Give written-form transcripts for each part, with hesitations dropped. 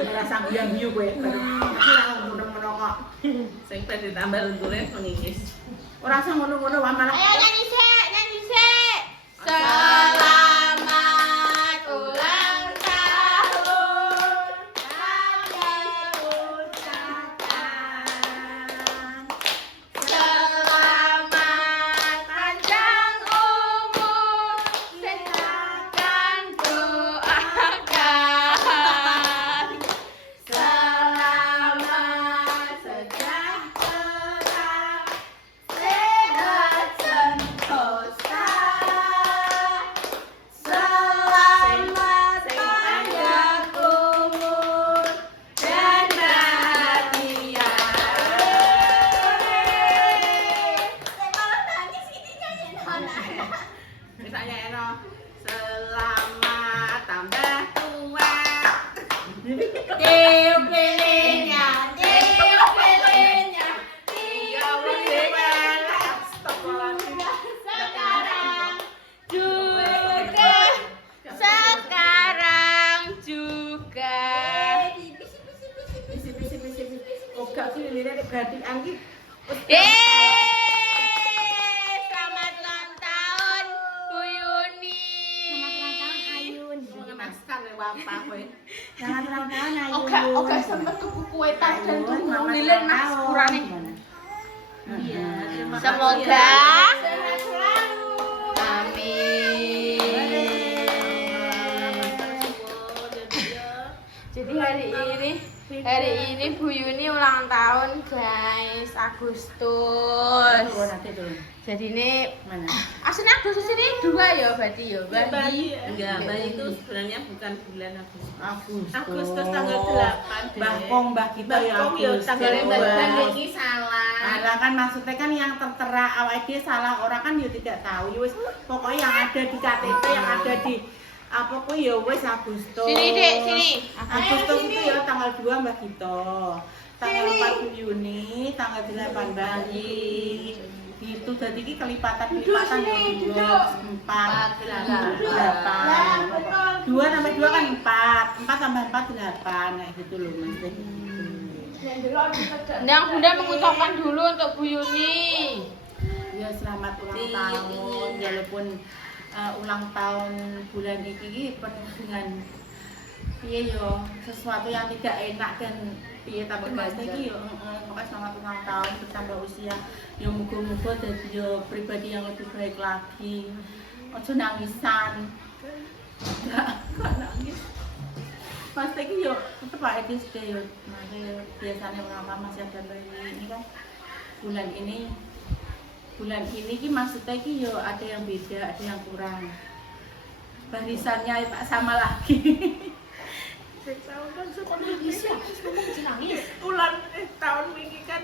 Ora sang biang-biu kowe. Masih ra ngono-ngono kok. Sing badhe tambah lunture pengikis. Ora usah ngono-ngono wae malah. Ayo nyanyi sik. Selamat ulang tahun kami ucapkan. Selamat panjang umur, sehat dan doakan. Selamat sejahtera, sehat sentosa. Selamat panjang umur dan bahagia. Saya malah nangis ini nyanyi Nona. Misalnya eno selamat tambah tua. Tiup lilinnya, tiup lilinnya, Ya tiup wis lilinnya. Sekarang juga. Bisi. Oh gak sih lirine berarti angki. Selamat ulang tahun Bu Yuni. Mengenaskan lewat apa kowe. Selamat ulang tahun Ayu. Oke sempet tuku kue tas dan tuku lilin mas kurane. Iya, terima kasih Semoga ya. sehat selalu. Amin. Jadi hari ini Bu Yuni ulang tahun guys, Agustus. Nanti dulu. Jadi ini Mana? aslinya Agustus ini 2 ya berarti ya. Bayi enggak, bayi itu sebenarnya bukan bulan Agustus. Agustus. Agustus tanggal 8. Mbah Kong Mbah kita ya Mbah Kong ya Agustus. tanggal Mbak 2. ini salah. Alah kan maksudnya kan yang tertera awake dhewe salah orang kan ya tidak tahu. Ya wis pokoknya yang ada di KTP yang ada di apa kok ya wis Agustus. Sini Dek, sini. Agustus itu ya tanggal 2 Mbak Gito. Tanggal 4 Juni, tanggal 8 Bayi. Itu jadi iki kelipatan ya 2, 4, 8. 2 tambah 2 kan 4. 4 tambah 4 8 kayak gitu loh Mas. Yang Bunda mengucapkan dulu untuk Bu Yuni. Ya selamat ulang tahun walaupun ulang tahun bulan ini penuh dengan piye yo sesuatu yang tidak enak dan piye tapi pasti iki yo pokoknya selamat ulang tahun bertambah usia yo muga-muga dadi yo pribadi yang lebih baik lagi. Ojo nangisan. Enggak nangis. Pasti iki yo tetep ae SD yo makanya biasanya orang masih ada bayi ini kan bulan ini ki maksudnya ki yo ada yang beda, ada yang kurang. Barisannya tak sama lagi. Tahun Nangis. Ulang tahun wingi kan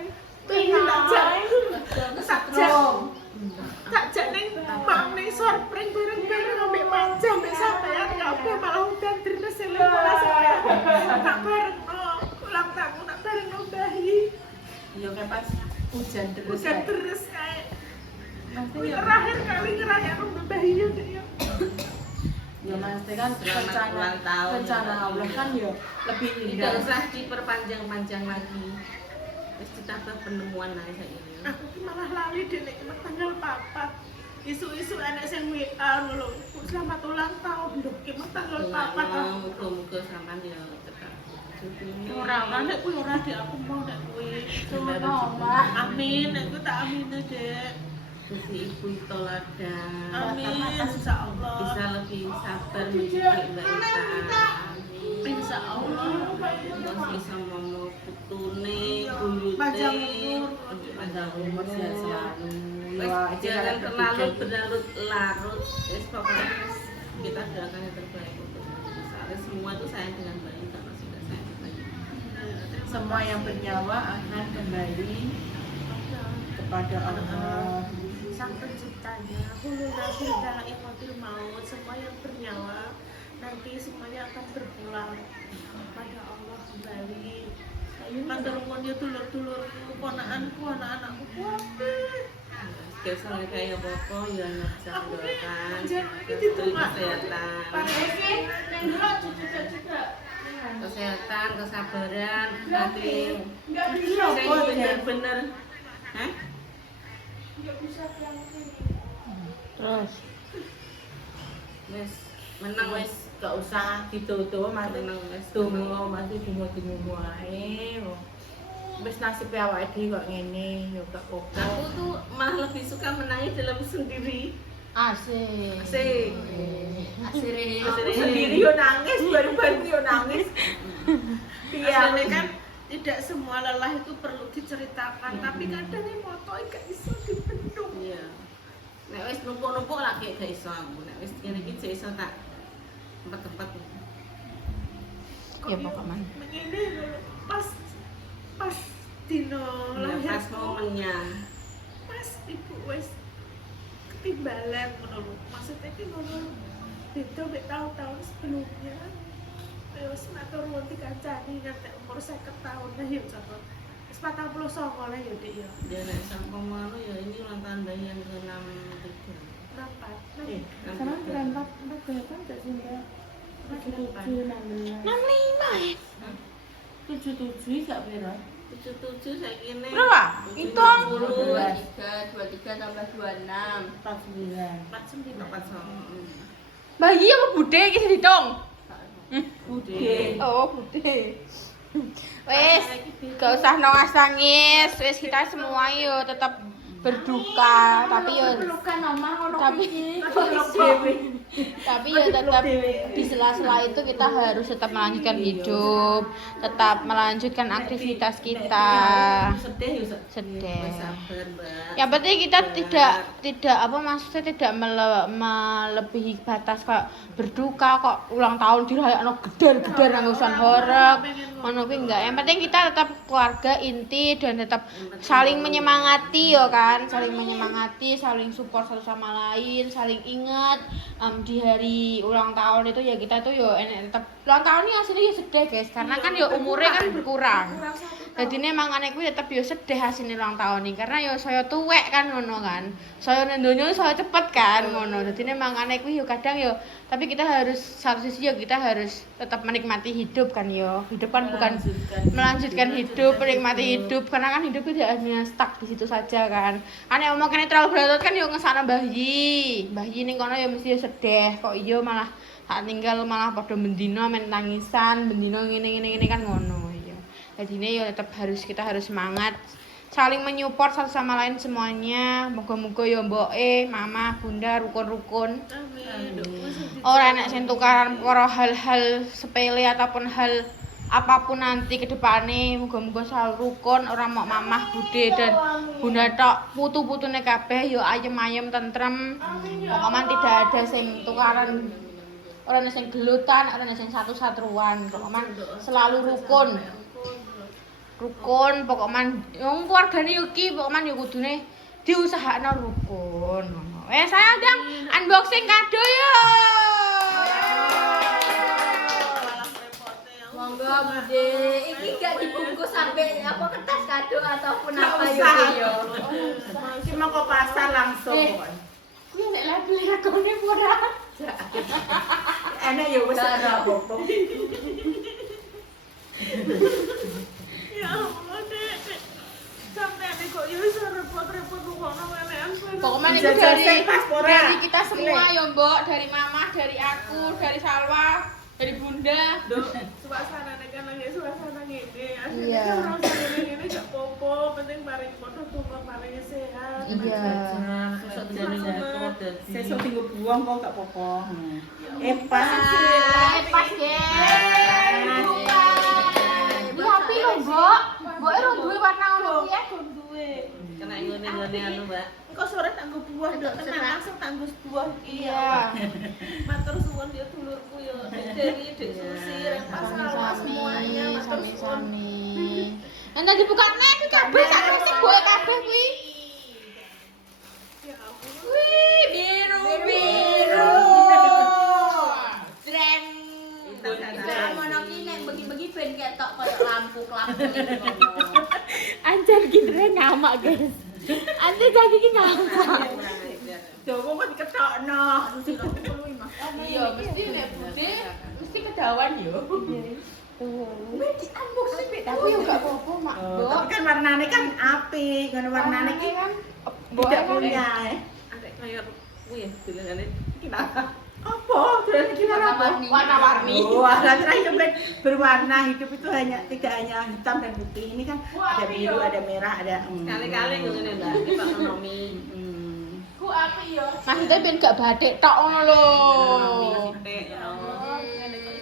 sakjane ning mam ning sorpring bareng-bareng ambek manja ambek sampean kabeh malah udan deres lepas tak barengno ulang tahun tak barengno bayi. Yo kayak pas hujan terus. Udan deres kae. Terakhir kali ngerayain bayi yo Dek yo. Ya Mas kan rencana Allah kan yo lebih Tidak indah. usah diperpanjang-panjang lagi. Wis ditambah penemuan ae saiki. Aku ki malah lali dek nek tanggal 4. Isu-isu anak sing WA lho. Selamat ulang tahun lho. Ki tanggal 4. Muga-muga sampean ya tetap. Ora nek kuwi ora Dek aku mau nek kuwi. Amin, nek ku tak amin Dek. Gusti Ibu toladan. Amin, insyaallah. Bisa lebih sabar mendidik Mbak Ita. Insyaallah. Terus bisa ngomong putune, buyute, panjang umur sehat selalu. Jangan terlalu berlarut-larut. Wis pokoknya kita doakan yang terbaik untuk Mbak. Semua itu sayang dengan Mbak Ita, masih tidak sayang lagi. Semua yang bernyawa akan kembali kepada Allah. Sang penciptanya, hulu nafil dalam emotil maut, semua yang bernyawa nanti semuanya akan berpulang pada Allah kembali. Matur nuwun ya dulur-dulurku, ponakanku, anak-anakku kabeh. iso kayak apa-apa ya nyaksa Aku kan. iki ditungak. Kesehatan. Pareke ning ndelok juga. Kesehatan, kesabaran, hati. Enggak bisa. Sing bener-bener. Hah? Enggak bisa pulang sini. Terus Wis menang wis. gak usah ditutup masih Menang wis. tunggu masih tunggu ae. Wis nasib awake dhewe kok ngene yo gak apa-apa. Aku tuh malah lebih suka menangis dalam sendiri. Asik. Asik. Asik. Asik. Sendiri yo nangis, baru-baru yo nangis. Iya, Aslinya kan tidak semua lelah itu perlu diceritakan, tapi kadang yang moto gak bisa dibendung. Iya. Nek wis numpuk-numpuk lagi gak iso aku. Nek wis kene iki gak iso tak tempat-tempat. Ya pokoknya. Begini dulu pas dino Nah, lahir pas momennya. pas ibu wis ketimbalan ngono lho. Maksudnya ki ngono lho. Beda mek tahun-tahun sebelumnya. Wis matur nuwun dikancani nganti umur 50 tahun lah ya contoh. Wis 49 lah ya Dik ya. Ya nek sampo ngono ya ini ulang tahun bayi yang ke-63. Nampak. Sama berempat berapa gak sih Mbak? 77 16. 77 gak pira? 77 saiki ne. Berapa? Hitung. 23 tambah 26. 49. 49. Bayi apa bude iki sing ditung? Bude. Oh, bude. Wes, gak usah nangis, wes kita semua yo tetap berduka, tapi yo Pelukan omah ngono tapi kuwi. tapi ya tetap di sela-sela itu kita harus tetap melanjutkan hidup, tetap melanjutkan aktivitas kita. Sedih ya Sedih. Wis sabar, Mbak. Yang penting kita tidak apa maksudnya tidak melebihi batas kayak berduka kok ulang tahun dirayakno geder-geder nang urusan horeg. Ngono kuwi enggak. Yang penting kita tetap keluarga inti dan tetap saling menyemangati ya kan, saling menyemangati, saling support satu sama lain, saling ingat di hari ulang tahun itu ya kita tuh yo enek tetap ulang tahun ini aslinya ya sedih guys karena kan yo umurnya kan berkurang. Jadi ini emang aneh kuwi tetap yo sedih hasilnya ulang tahun ini karena yo saya tuwek kan ngono kan. Saya nendonyo saya cepet kan ngono. Jadi ini emang aneh kuwi yo kadang yo tapi kita harus satu sisi yo kita harus tetap menikmati hidup kan yo. Hidup kan bukan melanjutkan hidup, menikmati hidup karena kan hidup tidak hanya stuck di situ saja kan. Aneh omong kene terlalu berat kan yo ngesana bayi. Bayi ning kono yo mesti yo sedih kok iya malah tak tinggal malah padha mendino men tangisan, mendino ngene kan ngono ya. Jadine ya tetap kita harus semangat saling menyupport satu sama lain semuanya. Moga-moga ya mboke, mama, bunda rukun-rukun. Amin. Ora enek sing tukaran perkara hal-hal sepele ataupun hal apapun nanti ke depannya. Moga-moga selalu rukun, ora mok mamah, bude dan bunda tok, putu-putune kabeh ya ayem-ayem tentrem. Pokoknya tidak ada sing tukaran, ora ana sing gelutan, ora ana sing satu-satuan. Pokoknya selalu rukun. Rukun pokoknya wong keluargane Yuki pokoknya ya kudune diusahakno rukun. Saya ndang unboxing kado yo. Monggo Bude, iki gak dibungkus sampai apa kertas kado ataupun apa usah. yo. Cuma ke pasar langsung. Kuwi nek label rekone ora. Enak ya wis Gak ada. apa-apa. Ya Allah, Dek. Sampai nek kok yo iso repot-repot ngono menean. Pokoknya itu Jajal sing pas ora. dari kita semua ya Mbok, dari mama, dari aku, dari Salwa, dari bunda. Suasana nek kan lagi suasana ngene. Iya. Orang ngene ngene gak apa-apa, penting paring padha donga paring sehat. Iya. Sesuk dene jatuh dadi. Sesuk tinggal buang kok gak apa-apa. Pas. Pas guys. Tapi lho Mbok, Mbok ora duwe warna ngono kuwi ya. Duwe. Kena ngene-ngene anu, Mbak. Engko sore tanggo buah ndok tenan langsung tanggo buah iki. Iya. Matur suwun ya dulurku ya dari Dek Susi, Rek Pasal semuanya matur suwun. Sami-sami. Nek dibuka nek iki kabeh sak sing boe kabeh kuwi. Ya ampun. Wih, biru-biru. Jreng. Mono ki nek bagi-bagi ben ketok koyo lampu-lampu. Anjar ki ngamak, guys. Ante jadi ki ngapa? Dawa kok diketokno. Iya, mesti nek bude mesti kedawan yo. Wis diambuk sih, tapi yo gak apa-apa, Mak. Tapi kan warnane kan apik, ngono warnane ki kan tidak punya. Ada kayak kuwi ya bilangane kenapa? Apa? Dolan iki apa? warna-warni. Wah, hidup kan berwarna. Hidup itu tidak hanya hitam dan putih. Ini kan ada biru, ada merah, ada Kali-kali ngene Mbak, iki Pak Nomi. Ku api yo. Maksudnya ben gak batik tok ngono lho. Sithik ya.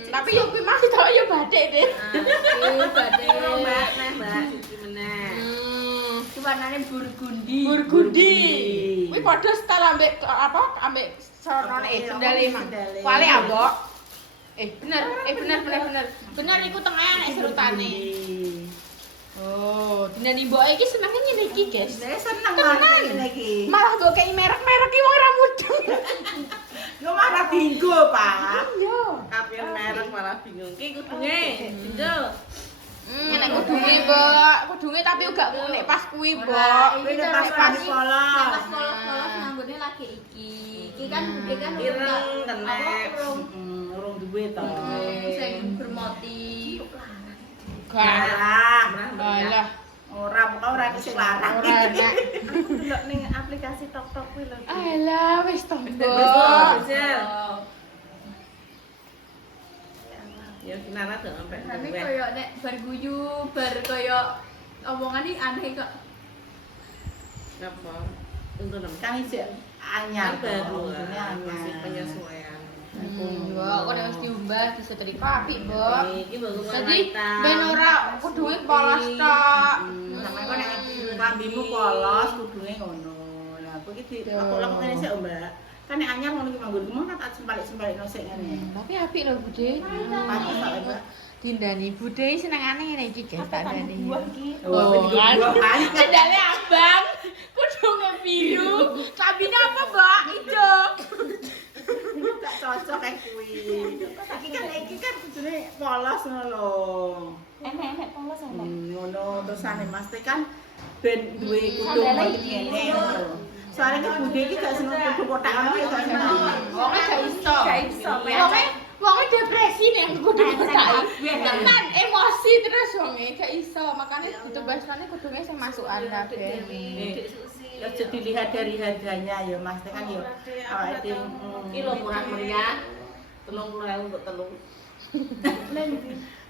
Tapi yo kuwi masih tok yo batik deh. Batik Mbak, neh Mbak, siji meneh. itu warnanya burgundi. Burgundi. Kuwi padha style ambek apa? Ambek sorone sendale mang. Kuali ambok. Bener. Bener iku tengahnya nek serutane. Oh, dina mboke iki senenge ngene iki, guys. Saya seneng banget ngene iki. Malah mbok kei merek-merek iki wong ra mudeng. Yo malah dinggo, Pak. Iya. Kapian merek malah bingung. Ki kudunge, Dinjo. Nek kudunge, Mbok. Kudunge tapi uga nek pas kuwi, Mbok. Kuwi pas pas polos. Pas polos nganggone lagi iki. Iki kan gede kan Ireng tenek. Urung duwe to. Sing bermotif. Gak. Alah, Alah. ora pokoke ora sing larang. Ora nek. Delok ning aplikasi tok-tok kuwi lho. Alah, wis to, Wis Mbok. Jel. Ya kinara tuh sampai. Tapi koyo nek bar guyu, bar koyo omongan iki aneh kok. Apa? Untuk nem. Kan isih anyar Baru ini masih anyar. penyesuaian. Mbok, kok nek wis diumbah bisa jadi apik, Mbok. Iki baru Jadi ben ora kudunge polos tok. Sampe kok nek klambimu polos kudune ngono. Lah aku iki aku lakone sik, Mbak. Kan nek anyar ngono ki manggonku kan tak sempalik-sembalikno sik ngene. Tapi apik lho, Bude. Pantes kok, Mbak. Dindani Bude senengane ngene iki, guys, tak dani. Oh, kan. kan. Sendale abang, kudunge biru. Kabine apa, Mbak? Ijo. Iku gak cocok kayak kuwi. Iki kan kudune polos ngono lho. Enek polos Ngono terusane Mas Teh kan ben duwe kudung ngene ngono. Soale ki Bude iki gak seneng kudung kotak ngono ya gak seneng. Wonge gak iso. Gak iso, Wonge depresi nek kudunge kotak. Tenan emosi terus wonge gak iso. Makane butuh basane kudunge sing masukan kabeh. Ya jadi dilihat dari harganya ya Mas Teh kan ya awake dhewe Iki lho murah meriah. 30.000 untuk telur.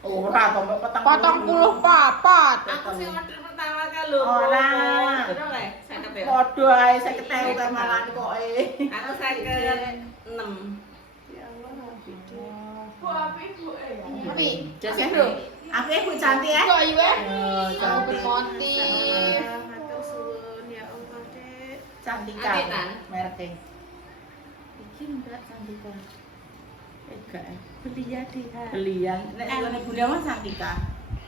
ora to mbok Potong puluh papat. Aku sing order pertama kan lho. Ora. Piro le? 50 ya. Padha ae 50.000 kan malah koke. Aku 56. Tapi Jase lho. Apike Bu cantik ya? kok iwe? Oh, cantik. Motif. Matur suwun ya Allah, Dek. Cantika. Apik, Tan? Merke. Iki Mbak Cantika. Enggak. Belian di Belian. Nek ngene Bunda Mas Cantika.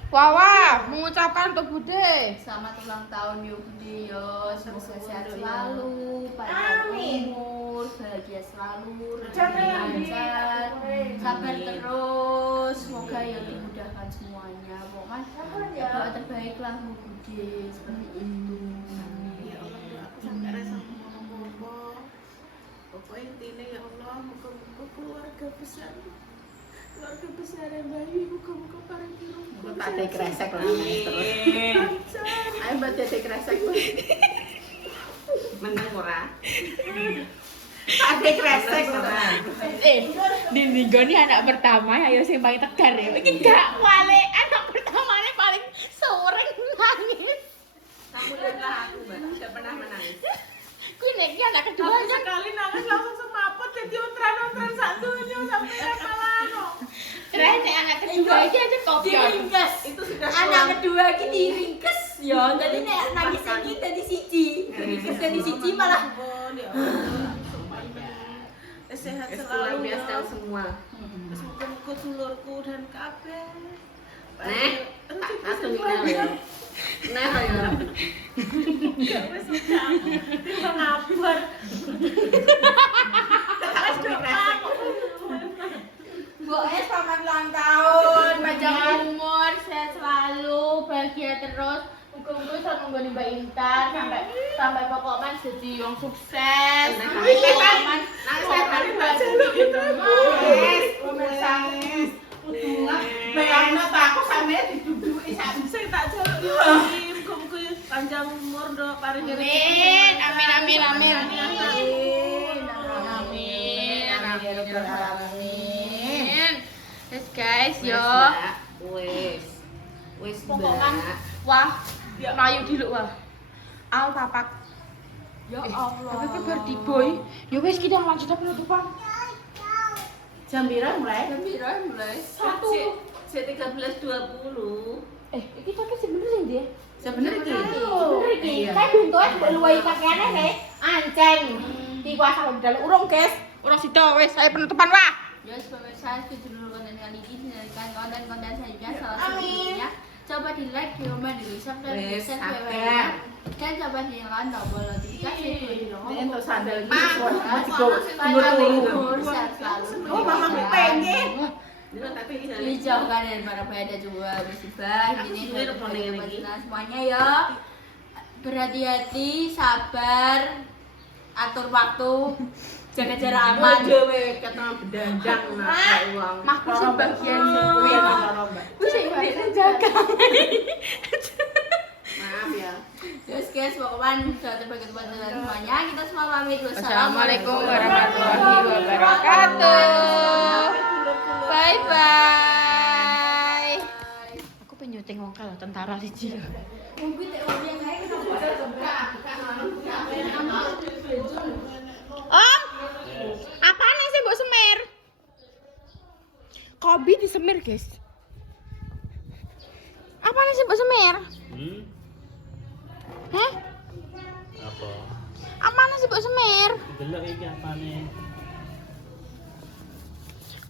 Wawa, mengucapkan untuk Bude. Selamat ulang tahun yo Budi yo, semoga sehat selalu, panjang umur, bahagia selalu, rezeki lancar, sabar terus, semoga ya dimudahkan semuanya. Pokoknya doa terbaik lah Bu Budi seperti itu. Ya Allah, aku sampai rasa ngomong-ngomong. Pokoknya intinya ya Allah, muka-muka keluarga besar yang bayi, muka-muka para kira. Tak ada kresek lah terus. Ayo mbak jadi kresek. Meneng ora? Tak ada kresek tenan. Dindigoni anak pertama ayo sing paling tegar ya. Iki gak wale anak pertamanya paling sering nangis. Kamu lihatlah aku, Mbak. Tidak pernah menangis. Kuwi nek iki anak Tapi keduanya sekali nangis langsung semaput jadi utran-utran sak dunia sampai malah no. terakhir nek anak kedua iki aja kopi. Diringkes. Itu sudah Anak kedua iki diringkes yo, jadi nek nangis iki dadi siji. Diringkes dadi siji malah Ampun, ya Allah. Sehat luar selalu biasa ya. semua. Muka-muka dulurku dan kabeh. Nek, aku ngene ya. Nek ya. Gak wis udah. Ngabar. Pokoknya selamat ulang tahun, panjang umur, sehat selalu, bahagia terus. Muga-muga nggone Mbak Intan sampai pokoknya jadi wong sukses. Pokoknya setan Mbak jaluk gitu. Bayangno ta aku sampe diduduki sak Sing tak jaluk yo muga-muga panjang umur nduk paring Amin, amin, amin, amin. Amin. Yes guys, yo. Wis Pokoknya wah, melayu dulu wah. Al papak. Ya Allah. Tapi kabar di boy. Ya wes kita lanjut penutupan. Jam piro mulai? Jam piro mulai? Cek 13.20. Iki pakai sebenarnya dia. Sebenarnya iki. Sebenarnya iki. Kayak bentuknya mbok luwahi pakaiane he. Anceng. Di kuasa dalu urung, guys. Urung sida wes, saya penutupan wah. Ya pemirsa, setuju dulu konten kali ini dan konten-konten selanjutnya salah satunya. Coba di like, di komen, di subscribe, di share videonya. Dan coba nyalakan tombol notifikasi di Ini untuk sandal iki. Sehat selalu. Oh, mama pengen. Dijauhkan dari para bahaya dan juga musibah. Ini buat semuanya ya. Berhati-hati, sabar, atur waktu, jaga jarak aman. Kata bedandang nak uang. Makku sebagian kuwi. Wis sing jaga. Maaf ya. Terus guys, pokoknya sudah terbagi buat semuanya. Kita semua pamit. Wassalamualaikum warahmatullahi wabarakatuh. Bye bye. Aku pengen nyuting wong kalah tentara siji. Om, apaan sih mbok semir? Kobi disemir, guys. Apaan sih mbok semir? Heh? Apa? Apaan sih mbok semir? Delok iki apane?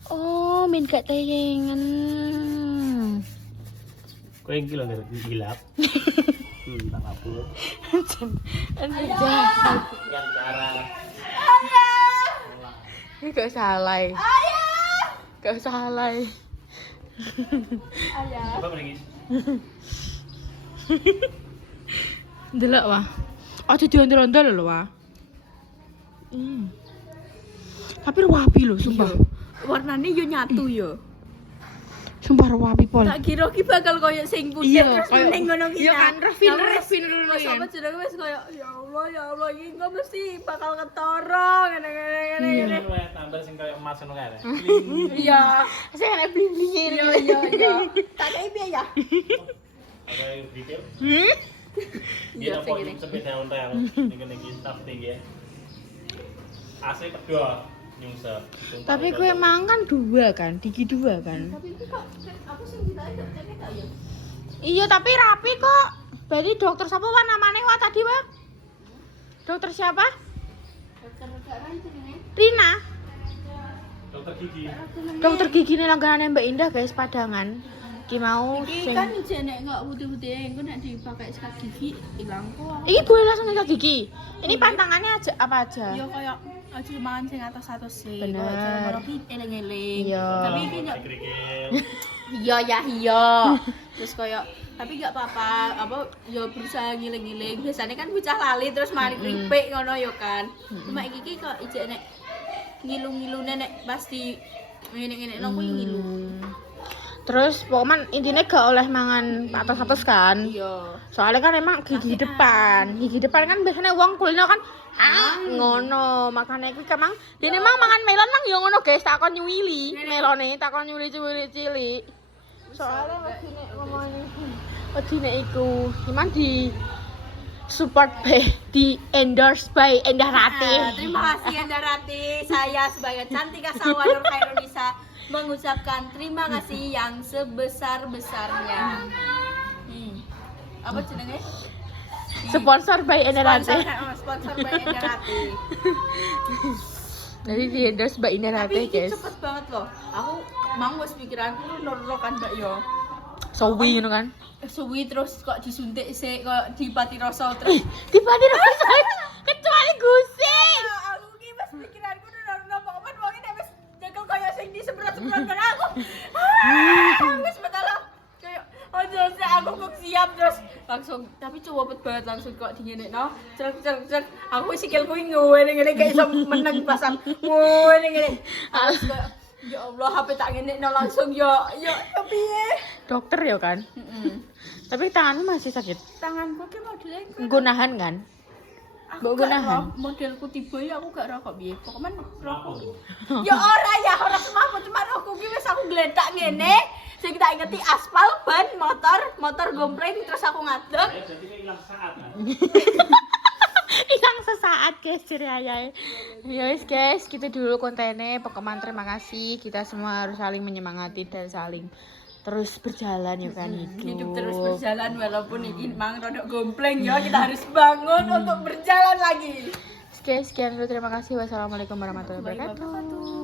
Oh, min gak tayangan. Kowe iki lho gilap. Tak apa. Yang cara. Ini gak salah. Gak salah. Apa lagi? Delok wah. Aja diondol-ondol lho wah. Tapi rapi lho sumpah. Warnanya yo nyatu yo. Sumpah rapi pol. Tak kira ki bakal koyo sing putih Iya, terus koyo- ning ngono ki. iya kan, Revin. Wes apa jenenge wis koyo ya Allah iki kok mesti bakal ketara ngene. Ini tambah sing kayak emas ngono kae. Iya. Saya kan bling-blingin. Iya. Tak kei piye ya? Apa yang pikir? Iya, Iya, sing kok ini. sepeda ontel ning iki staff tinggi. AC kedua nyungsep. Tapi gue emang kan dua kan, Diki dua kan. Tapi iki kok aku sing ditanya dokternya tak ya. Iya tapi rapi kok. Berarti dokter siapa wah namanya wah tadi wah? Dokter siapa? Dokter negara itu ini. Rina. Dokter gigi. Dokter gigi nih langganan Mbak Indah guys Padangan. Ki mau Iki kan jenek enggak putih-putih engko nek dipakai sikat gigi ilang kok. Ini boleh langsung sikat gigi. Ini pantangannya aja apa aja? Yo koyo aja mangan sing atas-atas sih. Bener. Koyo cara ki eling-eling. Iya. Tapi iki enggak Kerikil. iya. Terus koyo tapi enggak apa-apa, apa yo berusaha ngiling-ngiling. Biasanya kan bocah lali terus mari kripik ngono yo kan. Cuma iki kok ijek nek ngilu-ngilune nek pasti ngene-ngene nang kuwi ngilu. Terus pokoknya intinya gak oleh mangan atas-atas kan. Iya. Soalnya kan emang gigi depan. Gigi depan kan biasanya wong kulino kan ngono. Makanya kuwi emang dene emang mangan melon nang yo ngono guys, takon nyuwili. Melone takon nyuwili cilik. Soalnya wedine iku cuman di support by di endorse by Endah Ratih. Terima kasih Anda Rati. Saya sebagai Cantika Sawa Nur Khairunisa mengucapkan terima kasih yang sebesar-besarnya. Apa jenenge? Sponsor by Endah Ratih. Sponsor by Enda Rati. Jadi di endorse by Endah Tapi Ratih ini guys. cepet banget loh. Aku mang wis pikiranku lu norokan Mbak yo. Sowi ngono kan. Suwi terus kok disuntik sik kok dipati rasa terus. Tiba-tiba rasanya kecuali gusing. Aku ki wis pikiranku norono pokoknya wong iki wis nyekel kaya sing disemprot-semprot kan aku. Wis betul loh. Kayak ojo sih aku kok siap terus langsung tapi coba bet maksud kok dingenekno cek aku sikilku ngene kayak iso meneng pasang ngene aku kayak ya Allah HP tak ngenekno langsung yo piye Dokter ya kan? Tapi tanganmu masih sakit. tanganku ki modele Gunahan kan? aku Mbok gak gunahan. roh, modelku tiba ya aku gak rokok piye pokoknya Apa? ya ora semaput cuma rokok ki wis aku gledak ngene sing tak ingeti aspal ban motor gompreng terus aku ngadeg Berarti kayak hilang saat kan? Hilang sesaat guys ceria. Ya wis guys, gitu dulu kontennya. Pokoknya terima kasih. Kita semua harus saling menyemangati dan saling terus berjalan ya kan hidup terus berjalan walaupun ini mang rodok gompleng ya kita harus bangun untuk berjalan lagi. Oke, sekian dulu terima kasih. Wassalamualaikum warahmatullahi wabarakatuh.